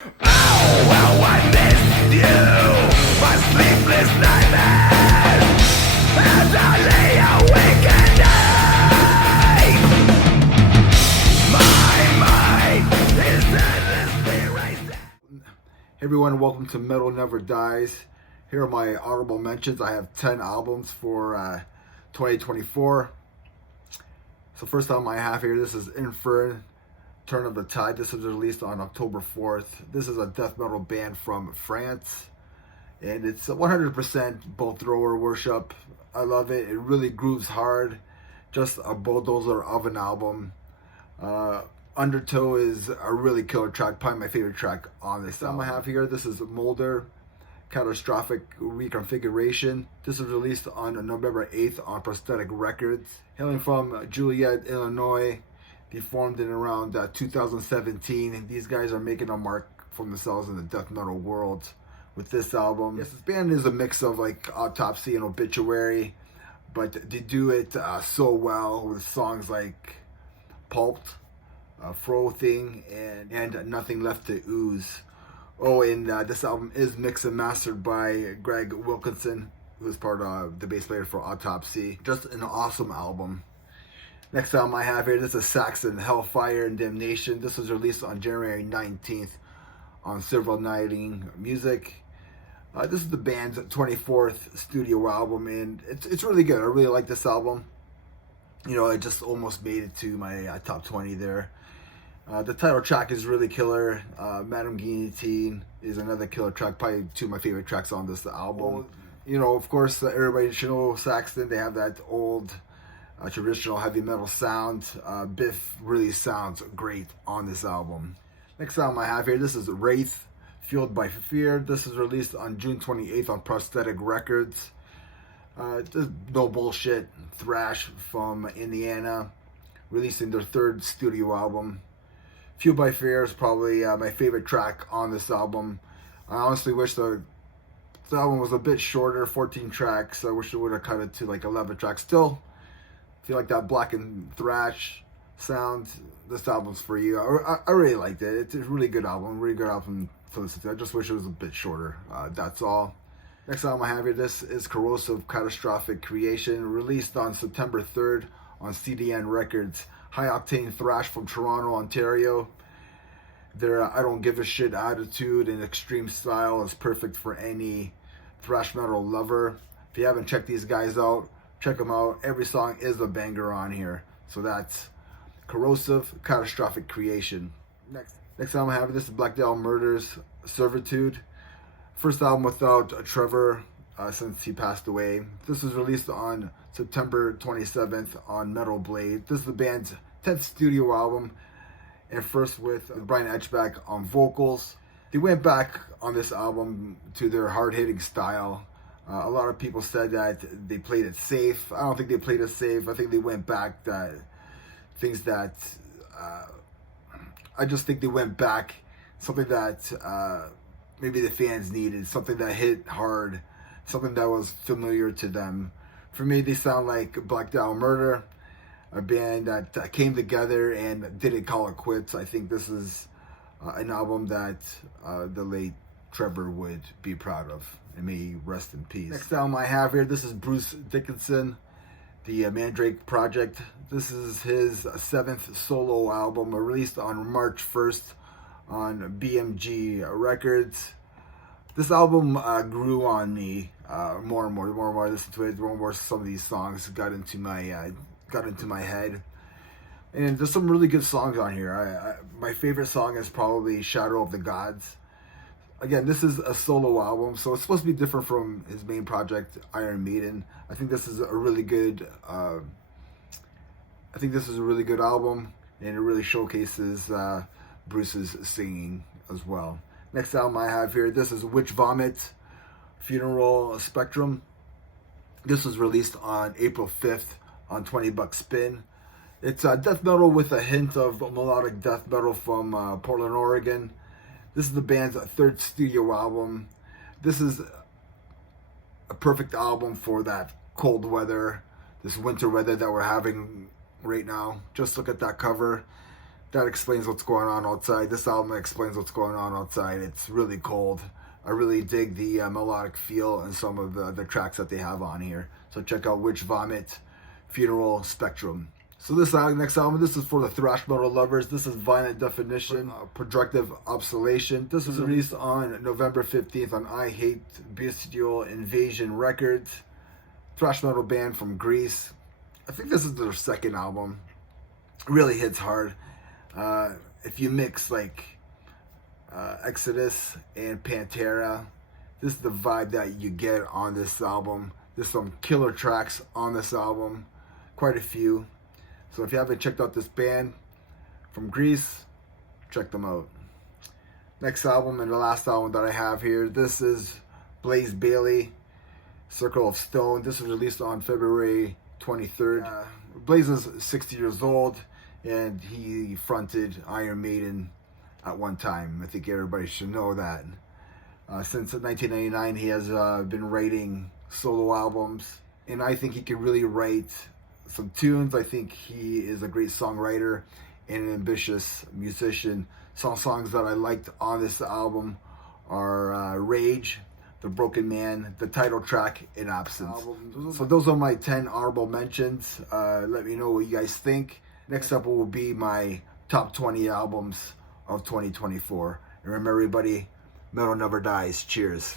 How I missed you, my sleepless nightmares, as I lay awake at night. My mind is endlessly racing. Hey everyone, welcome to Metal Never Dies. Here are my honorable mentions. I have 10 albums for 2024. So first album I have here, this is Infern, Turn of the Tide. This was released on October 4th. This is a death metal band from France. And it's 100% bolt thrower worship. I love it. It really grooves hard. Just a bulldozer of an album. Undertow is a really killer track, probably my favorite track on this album I have here. This is Molder, Catastrophic Reconfiguration. This was released on November 8th on Prosthetic Records. Hailing from Joliet, Illinois, they formed in around 2017. These guys are making a mark for themselves in the death metal world with this album. Yes, this band is a mix of like Autopsy and Obituary, but they do it so well with songs like Pulped, Frothing, and Nothing Left to Ooze. Oh, and this album is mixed and mastered by Greg Wilkinson, who is part of the bass player for Autopsy. Just an awesome album. Next album I have here, this is Saxon, Hellfire and Damnation. This was released on January 19th on Silver Nighting Music. This is the band's 24th studio album, and it's really good. I really like this album. You know, I just almost made it to my top 20 there. The title track is really killer. Madame Guillotine is another killer track, probably two of my favorite tracks on this album. You know, of course, everybody should know Saxon. They have that old traditional heavy metal sound. Biff really sounds great on this album. Next album I have here, this is Wraith, Fueled by Fear. This was released on June 28th on Prosthetic Records. Just no bullshit thrash from Indiana, releasing their third studio album. Fueled by Fear is probably my favorite track on this album. I honestly wish the album was a bit shorter, 14 tracks. I wish it would have cut it to like 11 tracks. Still, if you like that black and thrash sound, this album's for you. I really liked it. It's a really good album to listen to. I just wish it was a bit shorter. That's all. Next album I have here, this is Corrosive Catastrophic Creation, released on September 3rd on CDN Records. High octane thrash from Toronto, Ontario. Their I don't give a shit attitude and extreme style is perfect for any thrash metal lover. If you haven't checked these guys out, check them out. Every song is a banger on here. So that's Corrosive Catastrophic Creation. Next album I have, this is Black Dahlia Murders, Servitude. First album without Trevor since he passed away. This was released on September 27th on Metal Blade. This is the band's 10th studio album, and first with Brian Etchback on vocals. They went back on this album to their hard-hitting style. A lot of people said that they played it safe. I don't think they played it safe. I think they went back things that I just think they went back something that maybe the fans needed, something that hit hard, something that was familiar to them. For me, they sound like Black Dahlia Murder, a band that came together and didn't call it quits. I think this is an album that the late Trevor would be proud of, and may he rest in peace. Next album I have here, this is Bruce Dickinson, the Mandrake Project. This is his 7th solo album, released on March 1st on BMG Records. This album grew on me more and more. The more I listened to it, the more some of these songs got into my head. And there's some really good songs on here. My favorite song is probably Shadow of the Gods. Again, this is a solo album, so it's supposed to be different from his main project, Iron Maiden. I think this is a really good. Album, and it really showcases Bruce's singing as well. Next album I have here, this is Witch Vomit, Funeral Spectrum. This was released on April 5th on 20 Buck Spin. It's death metal with a hint of melodic death metal from Portland, Oregon. This is the band's 3rd studio album. This is a perfect album for that cold weather, this winter weather that we're having right now. Just look at that cover. that explains what's going on outside. This album explains what's going on outside. It's really cold. I really dig the melodic feel and some of the tracks that they have on here. So check out Witch Vomit, Funeral, Spectrum. So this next album, this is for the thrash metal lovers. This is Violent Definition, Projective Obsolation. This was released on November 15th on I Hate Bestial Invasion Records. Thrash metal band from Greece. I think this is their second album. It really hits hard. If you mix like Exodus and Pantera, this is the vibe that you get on this album. There's some killer tracks on this album, quite a few. So if you haven't checked out this band from Greece, check them out. Next album and the last album that I have here, this is Blaze Bayley, Circle of Stone. This was released on February 23rd. Blaze is 60 years old, and he fronted Iron Maiden at one time. I think everybody should know that. Since 1999, he has been writing solo albums, and I think he can really write some tunes. I think he is a great songwriter and an ambitious musician. Some songs that I liked on this album are Rage, The Broken Man, the title track, and Absence. So those are my 10 honorable mentions. Let me know what you guys think. Next up will be my top 20 albums of 2024. And remember, everybody, metal never dies. Cheers.